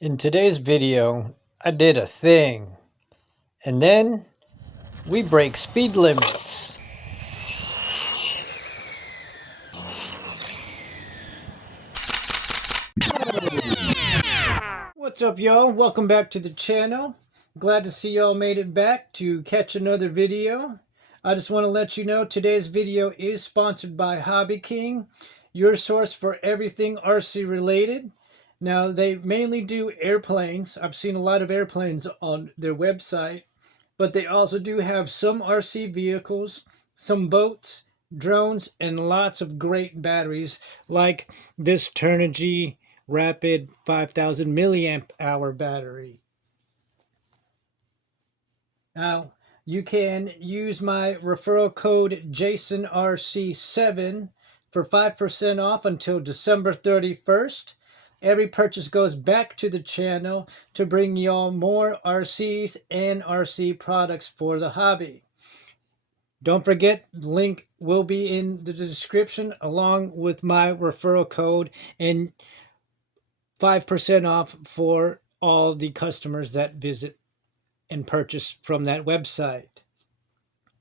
In today's video, I did a thing, and then we break speed limits. What's up, y'all? Welcome back to the channel. Glad to see y'all made it back to catch another video. I just want to let you know today's video is sponsored by Hobbyking, your source for everything RC related. Now, they mainly do airplanes. I've seen a lot of airplanes on their website, but they also do have some RC vehicles, some boats, drones, and lots of great batteries like this Turnigy Rapid 5000 milliamp hour battery. Now, you can use my referral code JasonRC7 for 5% off until December 31st. Every purchase goes back to the channel to bring y'all more RCs and RC products for the hobby. Don't forget, the link will be in the description along with my referral code and 5% off for all the customers that visit and purchase from that website.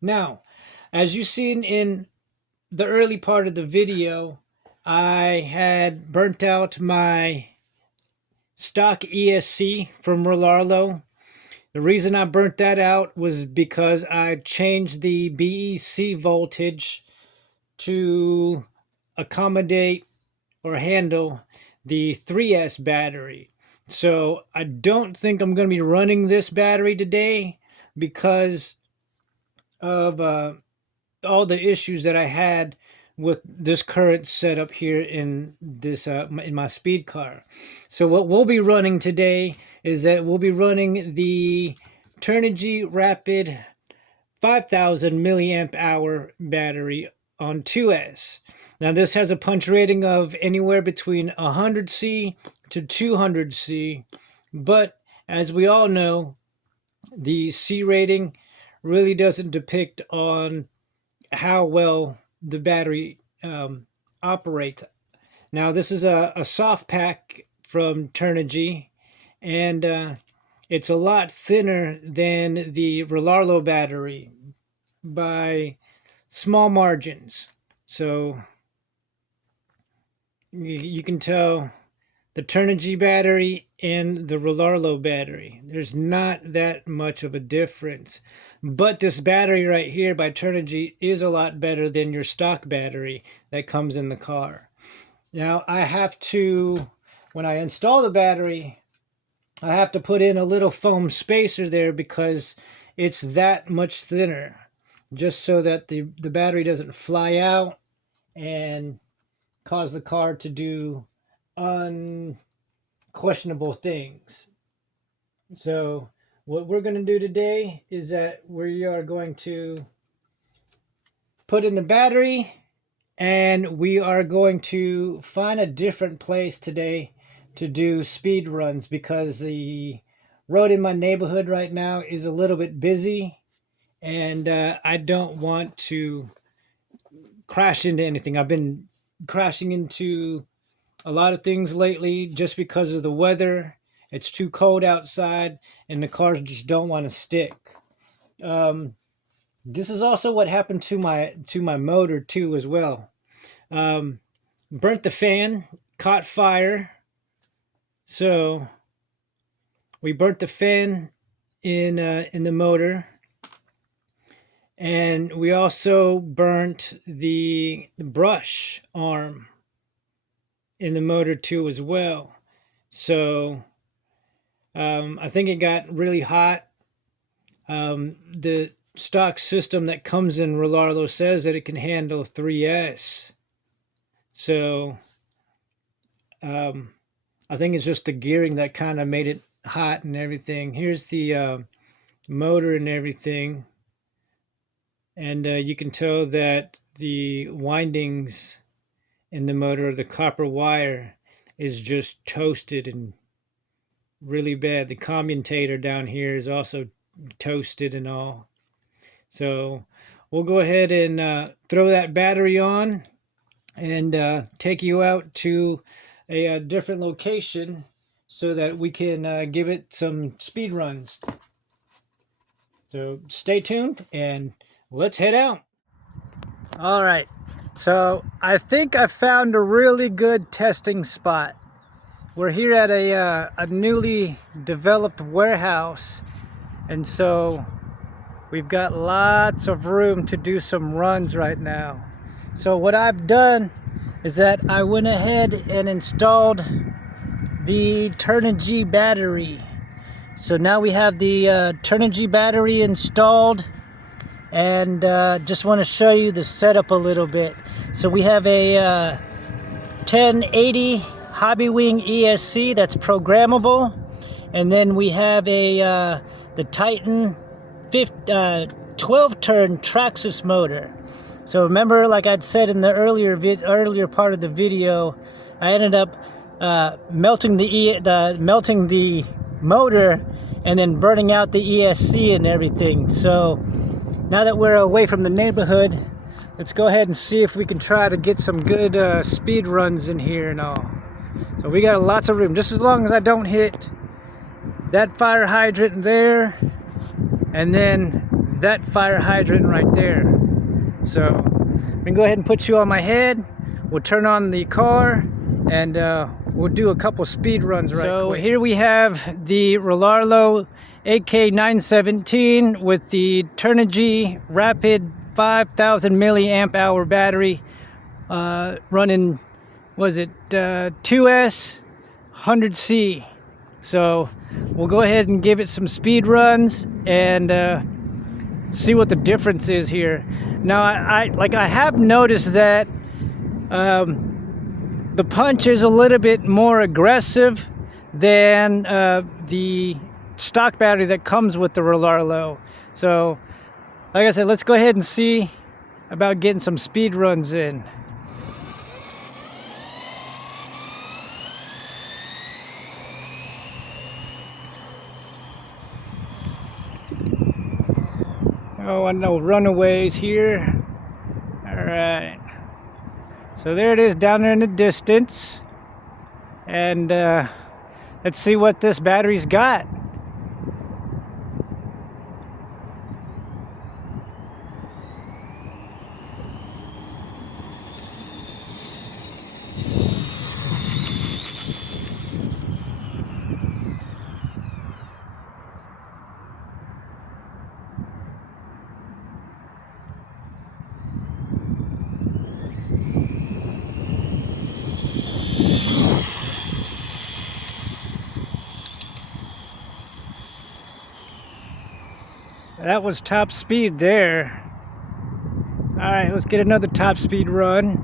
Now, as you've seen in the early part of the video, I had burnt out my stock ESC from Rolarlo. The reason I burnt that out was because I changed the BEC voltage to accommodate or handle the 3S battery. So I don't think I'm going to be running this battery today because of all the issues that I had with this current setup here in this in my speed car. So what we'll be running today is that we'll be running the Turnigy Rapid 5000 milliamp hour battery on 2S. Now this has a punch rating of anywhere between 100C to 200C, but as we all know, the C rating really doesn't depict on how well the battery operates. Now this is a soft pack from Turnigy, and it's a lot thinner than the Rolarlo battery by small margins. So you can tell the Turnigy battery and the Rolarlo battery, there's not that much of a difference. But this battery right here by Turnigy is a lot better than your stock battery that comes in the car. Now I have to, when I install the battery, I have to put in a little foam spacer there because it's that much thinner, just so that the battery doesn't fly out and cause the car to do unquestionable things. So what we're going to do today is that we are going to put in the battery, and we are going to find a different place today to do speed runs because the road in my neighborhood right now is a little bit busy, and I don't want to crash into anything. I've been crashing into a lot of things lately just because of the weather. It's too cold outside and the cars just don't want to stick. This is also what happened to my motor too as well. Burnt the fan, caught fire. So we burnt the fan in the motor, and we also burnt the brush arm in the motor too as well. So I think it got really hot. The stock system that comes in Rolarlo says that it can handle 3S. So I think it's just the gearing that kind of made it hot and everything. Here's the motor and everything. And you can tell that the windings in the motor, the copper wire, is just toasted and really bad. The commutator down here is also toasted and all. So we'll go ahead and throw that battery on and take you out to a different location so that we can give it some speed runs. So stay tuned and let's head out. All right, so I think I found a really good testing spot. We're here at a newly developed warehouse, and so we've got lots of room to do some runs right now. So what I've done is that I went ahead and installed the Turnigy battery. So now we have the Turnigy battery installed, and just want to show you the setup a little bit. So we have a 1080 Hobbyking ESC that's programmable, and then we have a the Titan 12-turn Traxxas motor. So remember, like I'd said in the earlier part of the video, I ended up melting the motor and then burning out the ESC and everything. So now that we're away from the neighborhood, let's go ahead and see if we can try to get some good speed runs in here and all. So we got lots of room, just as long as I don't hit that fire hydrant there and then that fire hydrant right there. So I'm gonna go ahead and put you on my head. We'll turn on the car and we'll do a couple speed runs right quick. So here we have the Rolarlo AK917 with the Turnigy Rapid 5000 milliamp hour battery, running, was it 2S 100C. So we'll go ahead and give it some speed runs and see what the difference is here. Now I have noticed that the punch is a little bit more aggressive than the stock battery that comes with the Rolarlo. So like I said, let's go ahead and see about getting some speed runs in. Oh, I know runaways here. All right. So there it is down there in the distance. And let's see what this battery's got. That was top speed there. All right, let's get another top speed run.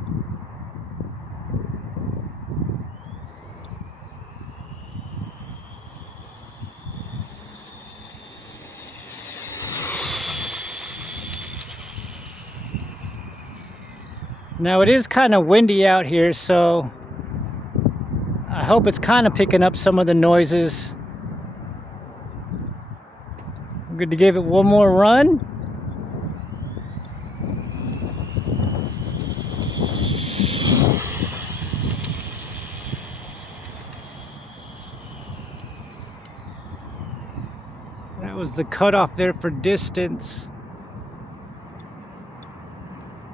Now it is kind of windy out here, so I hope it's kind of picking up some of the noises. I'm good to give it one more run. That was the cutoff there for distance.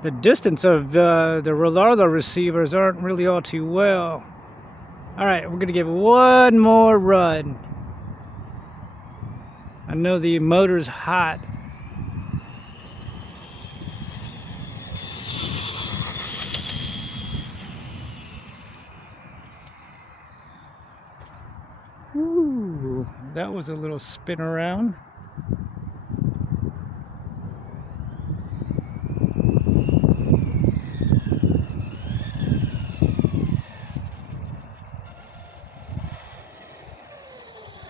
The distance of the Rolarlo receivers aren't really all too well. All right, we're gonna give it one more run. I know the motor's hot. Ooh, that was a little spin around.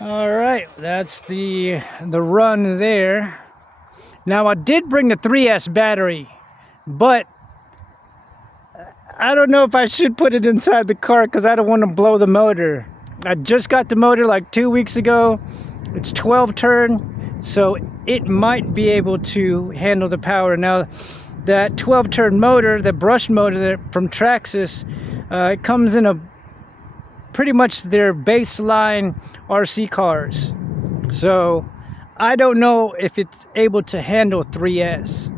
All right, that's the run there. Now I did bring the 3S battery, but I don't know if I should put it inside the car because I don't want to blow the motor. I just got the motor like 2 weeks ago. It's 12 turn, so it might be able to handle the power. Now that 12 turn motor, the brushed motor from Traxxas, it comes in pretty much their baseline RC cars. So I don't know if it's able to handle 3S,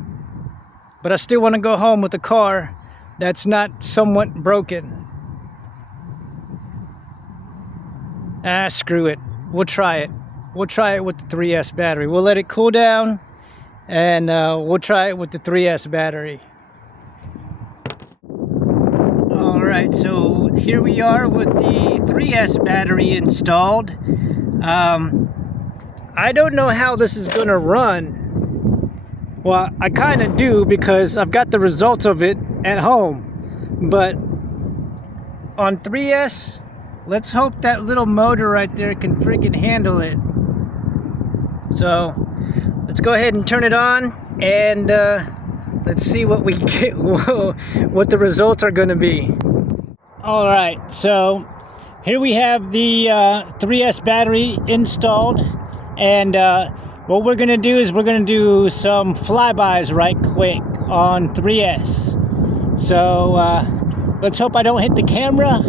but I still want to go home with a car that's not somewhat broken. Screw it. We'll try it. We'll try it with the 3S battery. We'll let it cool down, and we'll try it with the 3S battery. Alright, so here we are with the 3S battery installed. I don't know how this is going to run. Well, I kind of do, because I've got the results of it at home. But on 3S, let's hope that little motor right there can freaking handle it. So let's go ahead and turn it on, and let's see what we get, what the results are going to be. All right, so here we have the 3S battery installed, and what we're going to do is we're going to do some flybys right quick on 3S. So let's hope I don't hit the camera,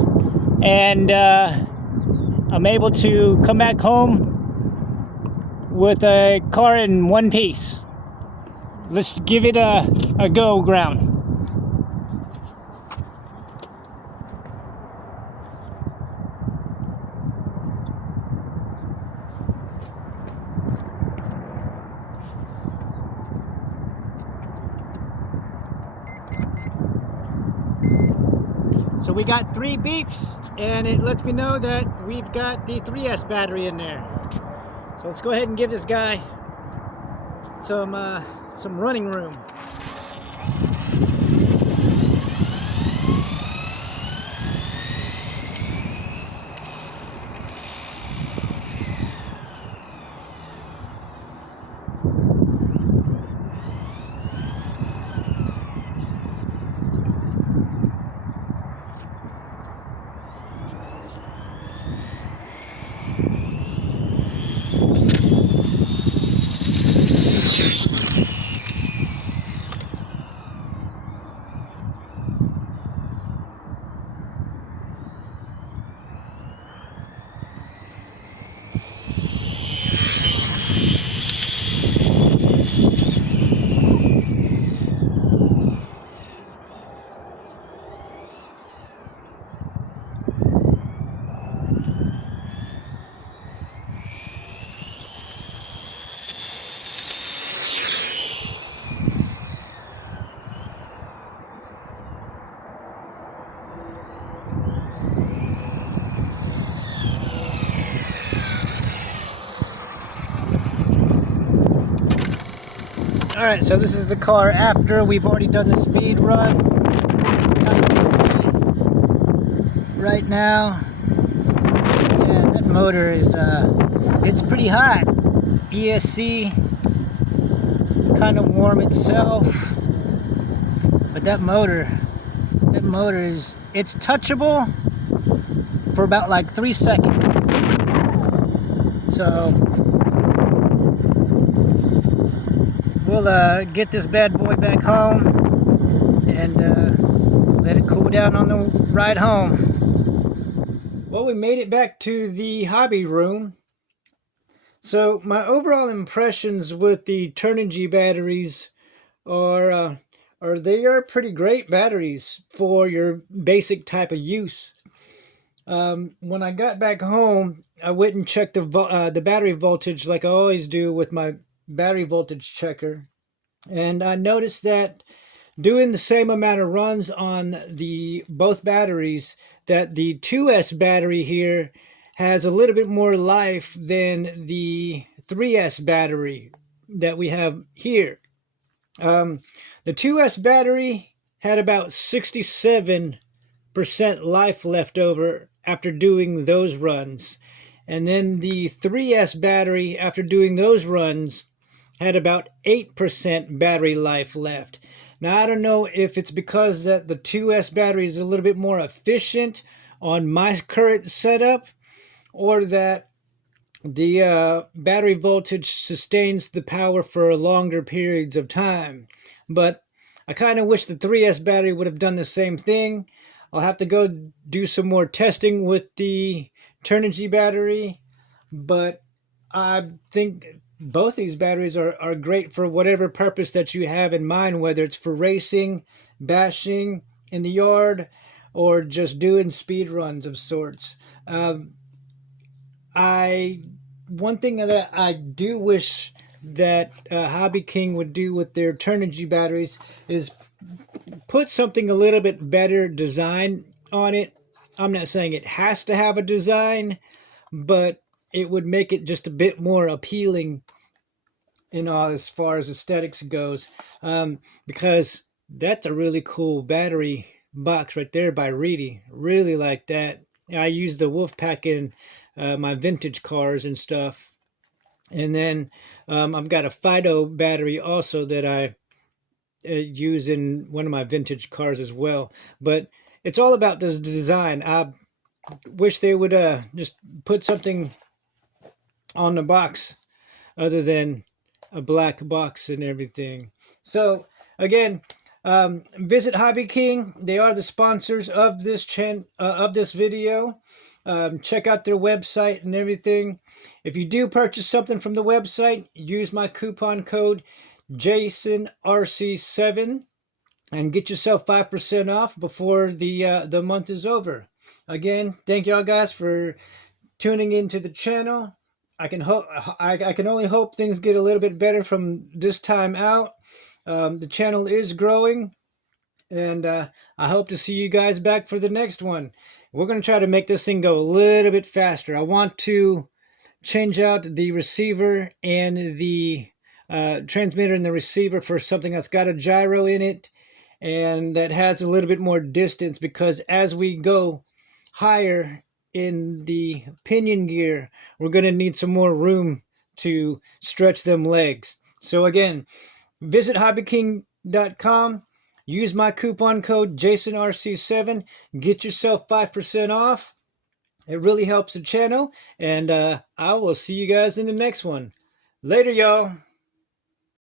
and I'm able to come back home with a car in one piece. Let's give it a go ground. So we got 3 beeps, and it lets me know that we've got the 3S battery in there. So let's go ahead and give this guy some running room. Alright, so this is the car after we've already done the speed run. It's kind of right now. Yeah, that motor is it's pretty hot. ESC kind of warm itself. But that motor is, it's touchable for about like 3 seconds. So we'll get this bad boy back home and let it cool down on the ride home. Well, we made it back to the hobby room. So my overall impressions with the Turnigy batteries are they are pretty great batteries for your basic type of use. When I got back home, I went and checked the battery voltage like I always do with my battery voltage checker, and I noticed that doing the same amount of runs on the both batteries, that the 2S battery here has a little bit more life than the 3S battery that we have here. The 2S battery had about 67% life left over after doing those runs, and then the 3S battery, after doing those runs, had about 8% battery life left. Now, I don't know if it's because that the 2S battery is a little bit more efficient on my current setup, or that the battery voltage sustains the power for longer periods of time. But I kind of wish the 3S battery would have done the same thing. I'll have to go do some more testing with the Turnigy battery, but I think both these batteries are great for whatever purpose that you have in mind, whether it's for racing, bashing in the yard, or just doing speed runs of sorts. Um, I One thing that I do wish that Hobby King would do with their Turnigy batteries is put something a little bit better design on it. I'm not saying it has to have a design, but it would make it just a bit more appealing in all as far as aesthetics goes. Because that's a really cool battery box right there by Reedy. Really like that. I use the Wolfpack in my vintage cars and stuff. And then I've got a Fido battery also that I use in one of my vintage cars as well. But it's all about the design. I wish they would just put something on the box other than a black box and everything. So again, visit Hobby King. They are the sponsors of this video. Check out their website and everything. If you do purchase something from the website, use my coupon code JasonRC7 and get yourself 5% off before the month is over. Again, thank y'all guys for tuning into the channel. I can only hope things get a little bit better from this time out. The channel is growing, and I hope to see you guys back for the next one. We're going to try to make this thing go a little bit faster. I want to change out the receiver and the transmitter and the receiver for something that's got a gyro in it and that has a little bit more distance, because as we go higher in the pinion gear, we're going to need some more room to stretch them legs. So again, visit hobbyking.com, use my coupon code JasonRC7, get yourself 5% off. It really helps the channel, and I will see you guys in the next one. Later, y'all.